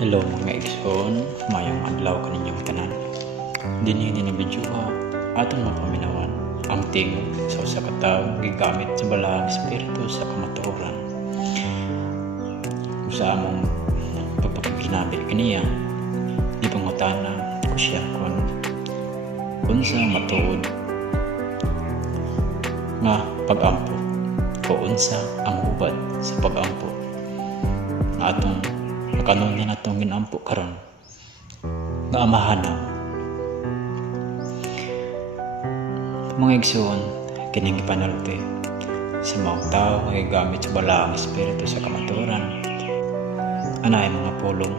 Hello mga igsoon, mayong adlaw kaninyong tanan. Dinhi ni video atong mapaminawan ang tingog sa usa ka tawo gigamit sa balahang espiritu sa kamatuoran. Usa among pagpapaginabi kaniya, di pangutana ko siya kung unsa matuod nga pag-ampo o unsa ang hubad sa pag-ampo nga atong kanunin atong ginampo karon nga amahanam. Mga igsoon, kining ipanalti sa mga tao nga gamit sa balaang espiritu sa kamatuoran, anay mga pulong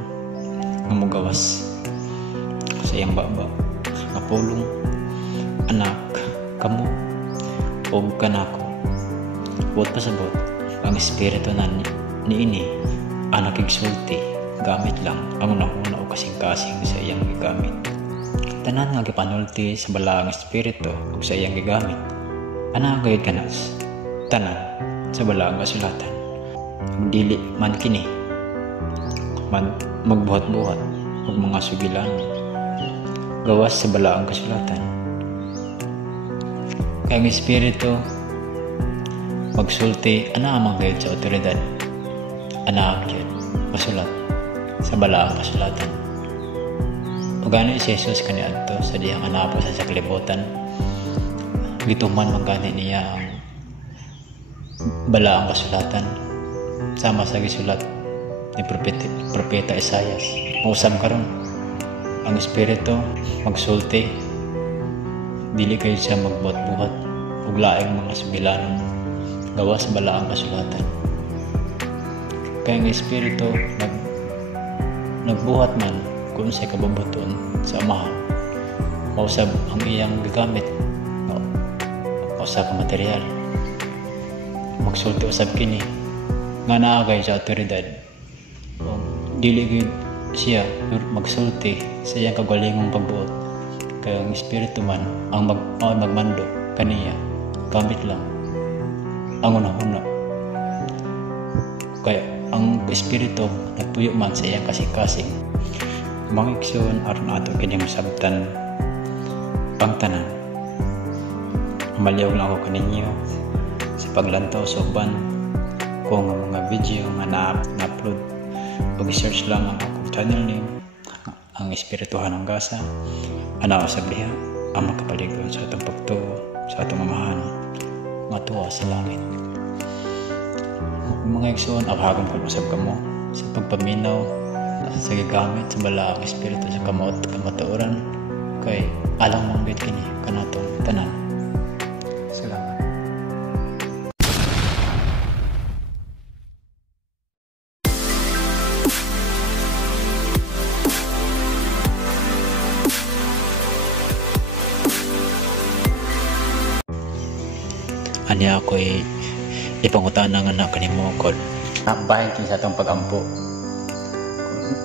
nga mogawas sa iyang baba, nga pulong anak kamo o kanako. Buot pasabot ang espiritu na niini anak igsulti gamit lang ang unahuna o kasing-kasing sa iyang gigamit. Tanan nga gipanulti sa balaang espiritu o sa iyang gigamit, ana gayud kanas tanan sa balaang kasulatan. Dili man kini man magbuhat-buhat og mga sugilan gawas sa balaang kasulatan. Kay ang espiritu magsulti ana amang gayud sa otoridad, ana gyud masulat sa balaang kasulatan. O gani si Jesus kaniadto sa diyang anapo sa kalibutan, gituman man gani niya ang balaang kasulatan sama sa gisulat ni propeta Isaias. Mausab karon ang espiritu magsulti, dili kayo siya magbuhat-buhat ug laing mga sugilanon gawas sa balaang kasulatan. Kaya ang espiritu nagbuhat man kung sa kababuton sa amahan, mausab ang iyang gagamit o sa material, magsulti usab kini nga naagay sa otoridad o dili siya magsulti sa iyang kagwalingong pagbuot. Kaya ang espiritu man ang magmando kaniya gamit lang ang una-una. Kaya ang espiritu nagpuyo man sa iyang kasing-kasing. Mga igsoon, aron ato kini masabtan pangtanan. Maliw lang ako kaninyo sa paglantaw sa uban kung mga video nga na-upload o i-search lang ang akong channel name, ang Espirituhan ng Gasa. Ana sa liha ang makapaligon sa atong pagtuo sa atong amahan matuwa sa langit. Mga igsoon, abahagan ko usab kamo sa pagpaminaw sa gigamit sa balaang espiritu sa kamatuoran, kay alang manggit kini kanatong tanan. Salamat. Ani ako'y ipangutana nga na kanimo kon bahin kini sa atong pagampo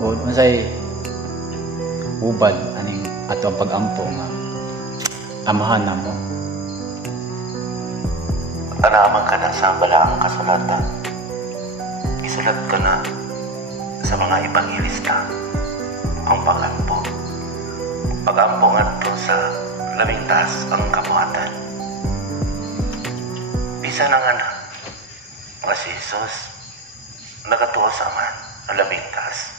o unsay ubad aning atong pagampo nga amahan namo. Tanaman ka na sa balaang kasulatan, isulat ka na sa mga ebanghelista ang pagampo ngadto sa labing taas ang kabuhatan. Bisa na nga na nga si Jesus nagatuo sa man ang labing taas.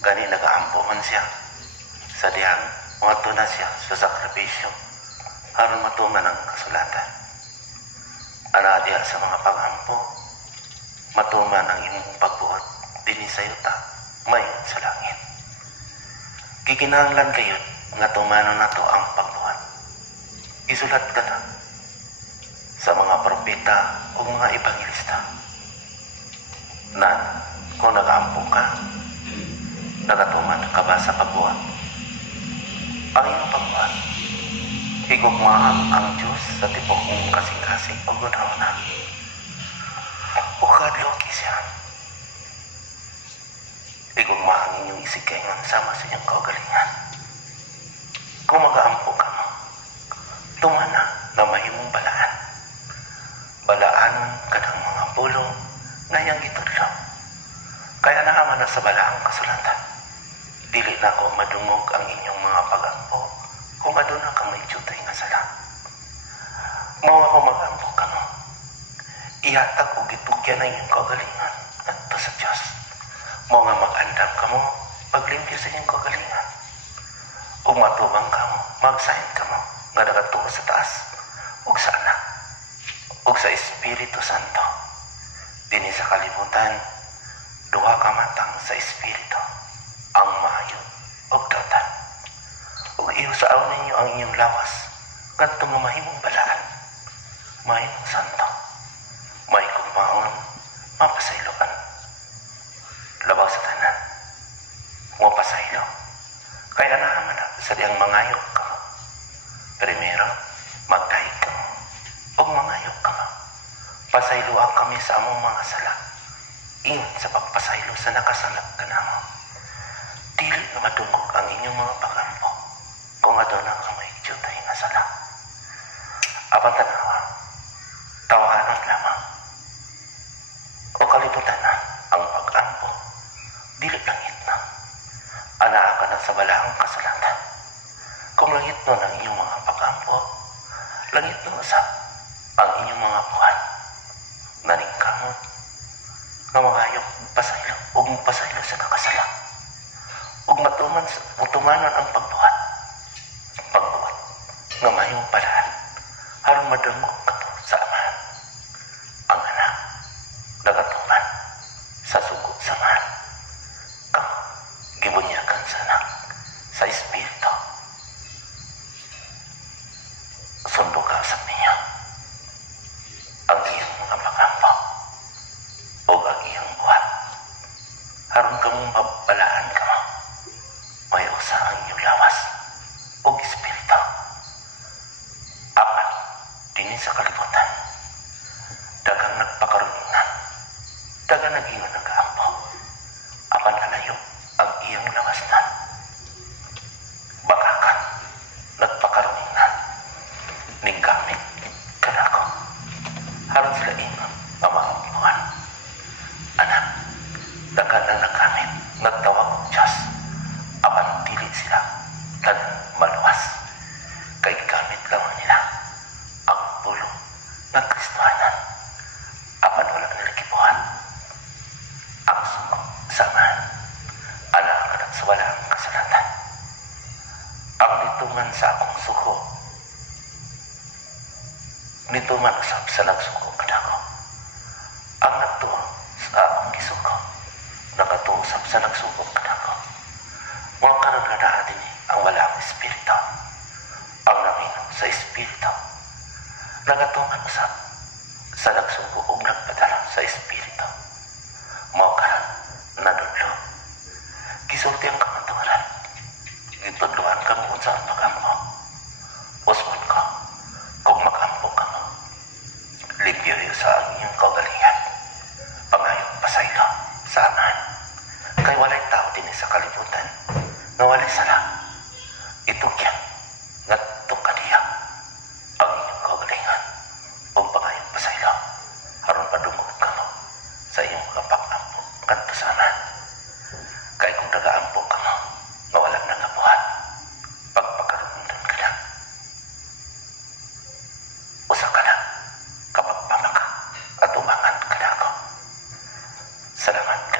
Gani nagaampo man siya sa diyang mato na siya sa sakripisyo aron matuman ang kasulatan. Ana diya sa mga pagampo matuman ang imong pagbuot dinhi sa yuta may sa langit. Gikinahanglan kayo nga tumanon nato ang pagbuot. Isulat ka na sa mga propeta o mga ebanghelista na kung nag-aampo ka, nagatuman ka ba sa pagbuhat? Ang iyong pagbuhat, higugmahang ang Diyos sa tibok mong kasing-kasing o guna-una. Ukadloki siya. Higugmahang inyong isigayon sama sa inyong kaugalingan. Kung mag-aampo ka mo, tumana na mahimong balaan. Balaan ka ng mga pulong ngayang itudlo. Kaya naaman na sa balaang kasulatan. Dili na ko madungog ang inyong mga pagampo kung aduna ka may tiyutay nga sala. Mao ako magampo ka mo. Ihatag o gitugyan na inyong kagalingan at to sa Diyos. Mao nga mag-andam ka mo, paglimpyo sa inyong kagalingan. Kung matubang ka mo, magsahin ka mo, nga nagatuo sa taas, ug sa anak, ug sa Espiritu Santo. Dini sa kalibutan, duha ka matang sa Espiritu, ang maayo ug tatan. Ug iusaw ninyo ang inyong lawas, ngadto mamahimong balaan, mahimong santo, may kumaon, mapasayloan. Labaw sa tanan, mapasaylo. Kaya naman sa diyang mangayok ka. Primero, magkahig ka mo. O mangayok ka mo. Pasayloan kami sa among mga sala. Ingon sa pagpasaylo sa nakasalak ka na mo. Dili na madungog ang inyong mga pagampo kung aduna ka may tiyutay nga sala. Abang tanawa, tawanan lamang. O kalibutanan ang pagampo, dili langit na. Anaa ka na sa balaang kasulatan. Kung langit nun ang inyong mga pagampo, langit nun usap ang inyong mga buwan. Naningkamot, nga mangayok pasaylo, ug pasaylo sa nakasala. Ug matumanan ang pagbuhat. Pagbuhat, nga mayong palaan, harong madungog ka to sa amahan. Ang anak, nagatuman, sa sugot sa mahal. Gibunyakan sa anak, sa Espiritu. Sundo ka sa niya ang iyong mga pagampo o ang iyong buhat. Harong ka mong mabalaan ka mo, may usa ang iyong lawas o Espiritu. Apat, dinin sa kalibutan, dagang nagpakaruningan, dagang nag-ingon nag-aampo, apan nalayo ang iyong lawasnan. Bakakan, nagpakaruningan, ning gamit kadako. Harap sila ingon, ang mga buwan. Anak, dagan na nagamit, nagtawag ng Diyos. Apan dili sila, nag maluwas. Kay gamit lamang nila ang pulong ng Kristohanan. Apan wala nila kibuhan. Ang suko samahan. Anak sa walang kasulatan. Ang nitungan sa akong suko, nituman usap sa nagsuko kadako. Ang nagtuo sa akong gisuko, nakatuusap sa nagsuko kadako. Mga karon na natin ang walang Espiritu, ang nanginom sa Espiritu. Nagatuman usap sa nagsuko ug nagpadala sa Espiritu. Mga karon nadudlo. Gisulti ang kamaturan. Gitudluan ka mo sa pagampo. Usman ka kung magampo ka mo. Limpyo sa inyong kagalingan. Pangayong pasaylo sa amahan. Kay walay tao din sa kalibutan na walay sala. Itugyan nga tukadiya ang inyong kagalingan. Kung pangayong pasaylo, harong padungog ka mo sa inyong mga pagampo kanto sa amahan. Kaya kung nag-aampo ka mo, mawalan na kabuhat, pagpakaroon ka lang. Usa ka lang, kapag pamaka at umangan ka na ako. Salamat ka.